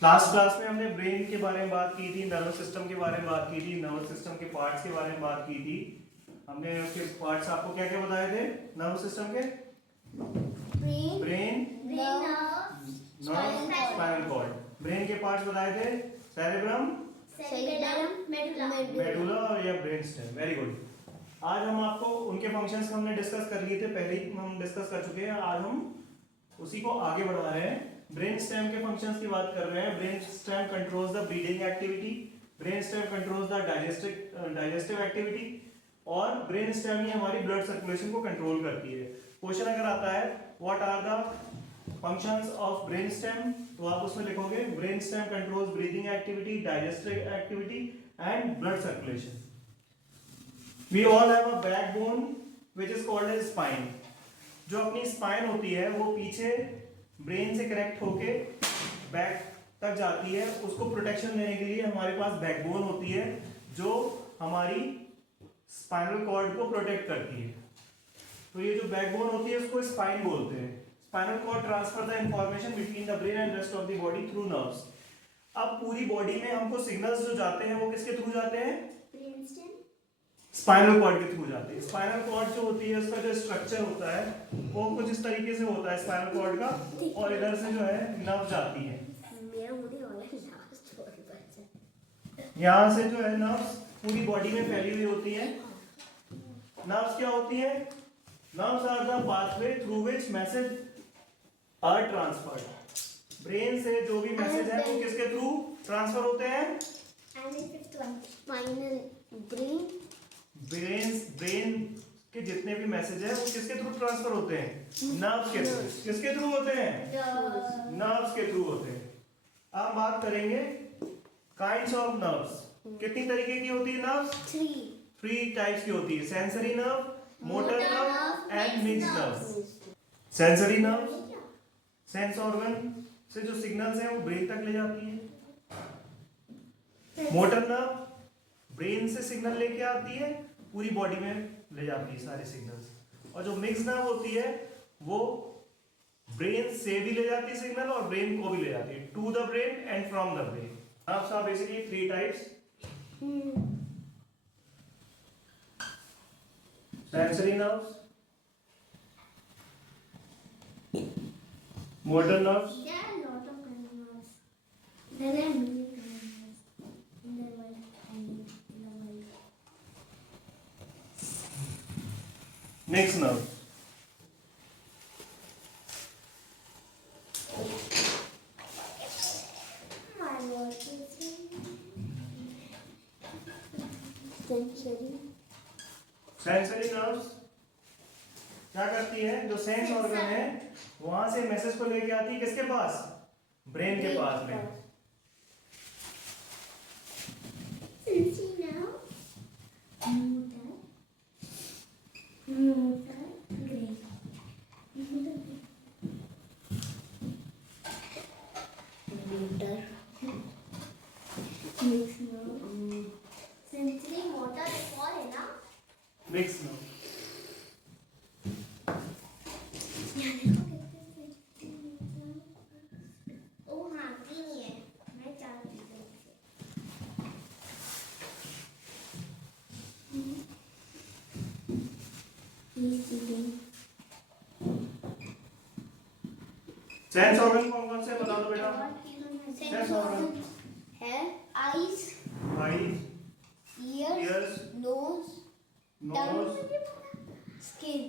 Last class में हमने brain के बारे में बात की थी, नर्वस सिस्टम के बारे में बात की थी, नर्वस सिस्टम के पार्ट्स के बारे में बात की थी। हमने उसके पार्ट्स आपको क्या क्या बताए थे नर्वस सिस्टम के? Brain, spinal cord. ब्रेन के पार्ट्स बताए थे सेरेब्रम, मेडुला और या ब्रेन स्टेम। Very good. आज हम आपको उनके फंक्शंस हमने डिस्कस कर लिए थे, पहले ही हम डिस्कस कर चुके हैं। आज हम उसी को आगे बढ़ा रहे हैं। ब्रेन स्टेम के फंक्शंस की बात कर रहे हैं। Brain stem controls the breathing activity, brain stem controls the digestive activity, और ब्रेन स्टेम ही हमारी ब्लड सर्कुलेशन को कंट्रोल करती है। क्वेश्चन अगर आता है what are the functions of brain stem, तो आप उसमें लिखोगे brain stem controls breathing activity, digestive activity and blood circulation. We all have a backbone which is called as spine. जो अपनी स्पाइन होती है वो पीछे ब्रेन से कनेक्ट होके बैक तक जाती है। उसको प्रोटेक्शन देने के लिए हमारे पास बैकबोन होती है जो हमारी स्पाइनल कॉर्ड को प्रोटेक्ट करती है। तो ये जो बैकबोन होती है उसको स्पाइन बोलते हैं। Spinal cord transfer the information between the brain and rest of the body through nerves. अब पूरी बॉडी में हमको सिग्नल्स जो जाते हैं वो किसके थ्रू जाते हैं? स्पाइनल कॉर्ड के थ्रू जाते हैं। स्पाइनल कॉर्ड जो होती है उसका जो स्ट्रक्चर होता है वो कुछ इस तरीके से होता है स्पाइनल कॉर्ड का, और इधर से जो है नर्व जाती है। यहाँ से जो है नर्व्स पूरी बॉडी में फैली हुई होती है। नर्व्स क्या होती है? Nerves are the pathway through which message are transferred. Brain से जो भी मैसेज है वो किसके थ्रू ट्रांसफर होते हैं? ब्रेन के जितने भी मैसेज है वो किसके थ्रू ट्रांसफर होते हैं? नर्व्स के थ्रू। किसके थ्रू होते हैं? नर्व्स के थ्रू होते हैं। अब बात करेंगे काइंड्स ऑफ नर्व्स। कितनी तरीके की होती है नर्व्स? थ्री टाइप्स की होती है। Sensory nerve, motor nerve and mixed nerve. Sensory nerve sense organ से जो सिग्नल्स हैं वो ब्रेन तक ले जाती है। मोटर नर्व ब्रेन से सिग्नल लेके आती है, पूरी बॉडी में ले जाती है सारे सिग्नल्स। और जो मिक्स नर्व होती है वो ब्रेन से भी ले जाती है सिग्नल और ब्रेन को भी ले जाती है, to the brain and from the brain. Nerves are basically three types. Sensory nerves, motor nerves, mix nerve. Sensory nerves क्या करती है? जो सेंस ऑर्गन है वहां से मैसेज को लेके आती है किसके पास? ब्रेन के पास में। Mix nerve. सेंस ऑर्गन कौन कौन से बता दो बेटा? सेंस ऑर्गन है eyes, ears, nose, nose, skin.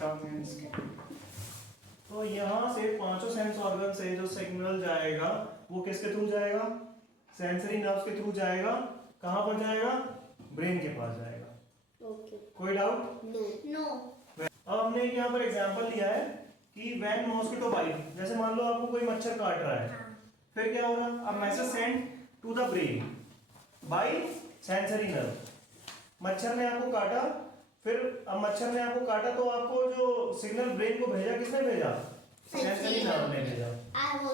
Tongue and skin. तो यहाँ से पांचों सेंस ऑर्गन से जो सिग्नल जाएगा वो किसके थ्रू जाएगा? सेंसरी नर्व्स के थ्रू जाएगा। कहाँ पर जाएगा? ब्रेन के पास जाएगा। ओके, कोई डाउट? नो। अब हमने यहाँ पर एग्जांपल लिया है कि व्हेन मॉस्किटो बाइट, जैसे मान लो आपको कोई मच्छर काट रहा है, फिर क्या होगा? अब message send to the brain by sensory nerve. मच्छर ने आपको काटा, फिर अब मच्छर ने आपको काटा तो आपको जो सिग्नल ब्रेन को भेजा किसने भेजा? सेंसरी नर्व ने भेजा।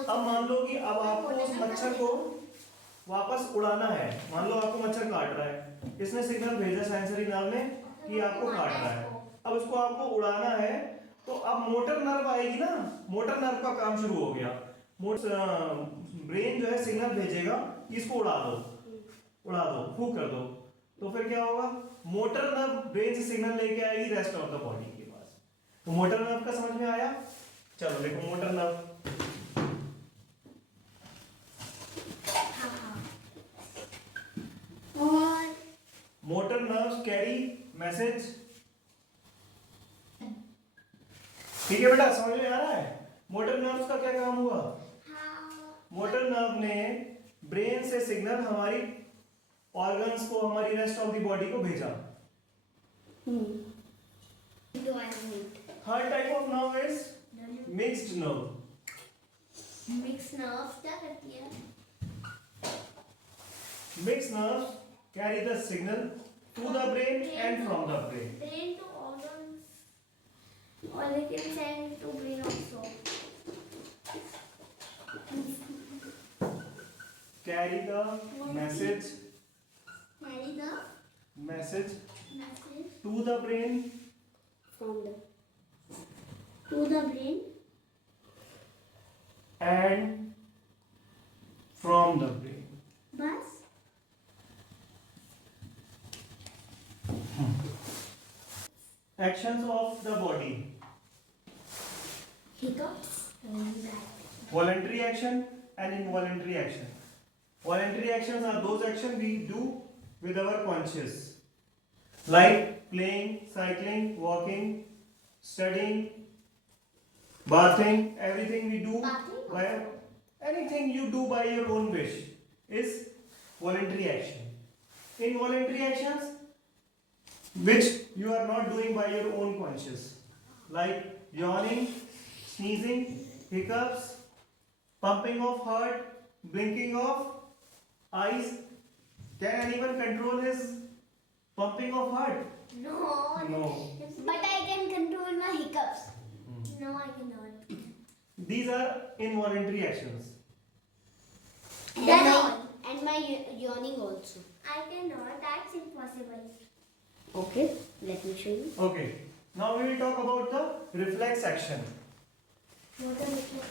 अब मान लो कि अब आपको उस मच्छर को वापस उड़ाना है। मान लो आपको मच्छर काट रहा है, इसने सिग्नल भेजा सेंसरी नर्व ने कि आपको काट रहा है। अब उसको आपको उड़ाना है तो अब मोटर नर्व आएगी ना, मोटर नर्व का काम शुरू हो गया। ब्रेन जो है सिग्नल भेजेगा कि इसको उड़ा दो, फूक कर दो। तो फिर क्या होगा, मोटर नर्व ब्रेन से सिग्नल लेके आएगी रेस्ट ऑफ द बॉडी के पास। तो मोटर नर्व का समझ में आया। चलो देखो मोटर नर्व, और मोटर नर्व्स कैरी मैसेज। ठीक है बेटा, समझ में आ रहा है। मोटर नर्व्स का क्या काम हुआ, मोटर नर्व ने ब्रेन से सिग्नल हमारी ऑर्गन्स को, हमारी रेस्ट ऑफ द बॉडी को भेजा। हर type of nerve is mixed nerve. Mix nerve क्या करती है? Mixed nerves carry the signal to the brain and from the brain. Brain to organs, or they can send to brain also. Carry the message Carry the message message to the brain from the to the brain and from the brain. bus. Actions of the body: Hiccups. voluntary action and involuntary action. Voluntary actions are those actions we do with our conscious, like playing, cycling, walking, studying, bathing. Everything we do Bathing by anything you do by your own wish is voluntary action. Involuntary actions which you are not doing by your own conscious, like yawning, sneezing, hiccups, pumping of heart, blinking of eyes. Can anyone control his pumping of heart? No. No. But I can control my hiccups. No, I cannot. These are involuntary actions. And my yawning also. I cannot. That's impossible. Okay, let me show you. Okay. Now we will talk about the reflex action. What are reflex?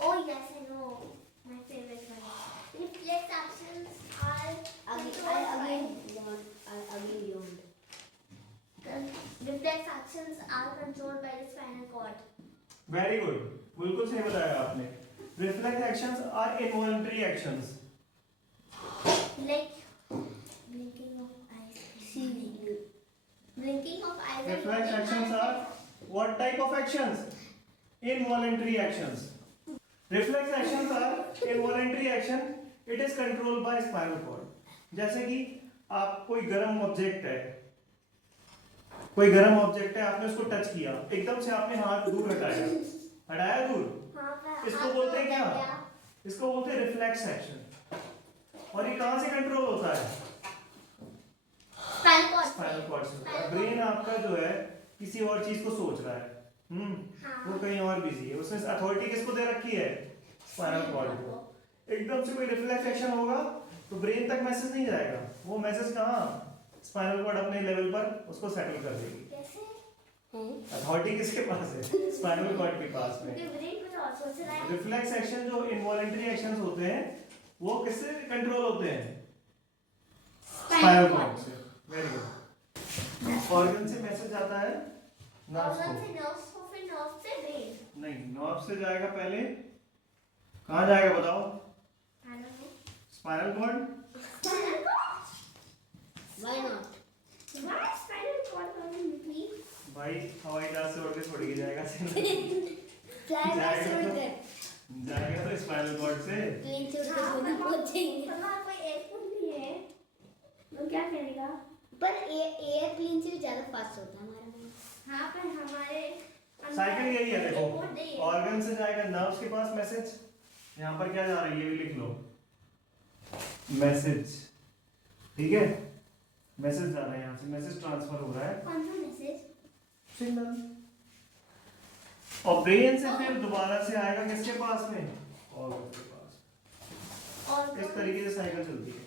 Oh yes, I know. My favorite one. Reflex actions are again yawned. The reflex actions are controlled by the spinal cord. Very good. बिल्कुल सही बताया आपने. Reflex actions are involuntary actions. Like blinking of eyes. Blinking of eyes. Reflex actions are what type of actions? Involuntary actions. Reflex actions are involuntary action. It is controlled by spinal cord. जैसे कि आप कोई गर्म object है, आपने उसको touch किया, एकदम से आपने हाथ दूर हटाया दूर, इसको बोलते हैं क्या? इसको बोलते हैं रिफ्लेक्स एक्शन। और ये कहाँ से कंट्रोल होता है? स्पाइनल कॉर्ड से। ब्रेन आपका जो है किसी और चीज को सोच रहा है, वो कहीं और बिजी है, उसने अथॉरिटी किसको दे रखी है? स्पाइनल कॉर्ड को। एकदम से कोई रिफ्लेक्स एक्शन होगा तो ब्रेन तक मैसेज नहीं जाएगा, वो मैसेज कहाँ? स्पाइनल कॉर्ड अपने लेवल पर उसको सेटल कर देगी। अथॉरिटी किसके पास है? स्पाइनल कॉर्ड के पास में। रिफ्लेक्स एक्शन जो इनवॉलंटरी एक्शंस होते हैं वो किससे कंट्रोल होते हैं? स्पाइनल कॉर्ड से। Very good. ऑर्गन से मैसेज आता है नर्व्स को। नहीं, नर्व से जाएगा पहले, कहाँ जाएगा बताओ? Spinal cord. Why not? Why spinal cord only? भाई हवाई जहाज से उड़ के थोड़ी ही जाएगा जाएगा तो स्पाइनल कॉर्ड से। प्लेन से उड़ के थोड़ी पहुंचेंगे। हमारा कोई एयरपोर्ट नहीं है, तो क्या करेगा? पर एयरप्लेन से ज्यादा फास्ट होता है हमारा। हाँ, पर हमारे साइकिल यही है, देखो ऑर्गन से जाएगा नर्व्स के पास मैसेज, यहाँ पर क्या जा रहा है ये भी लिख लो, मैसेज। ठीक है, मैसेज जा रहा है, यहाँ से मैसेज ट्रांसफर हो रहा है। कौन सा मैसेज? सिग्नल। और ब्रेन से फिर दोबारा से आएगा किसके पास में? ऑर्गन के पास। इस तरीके से साइकिल चलती है।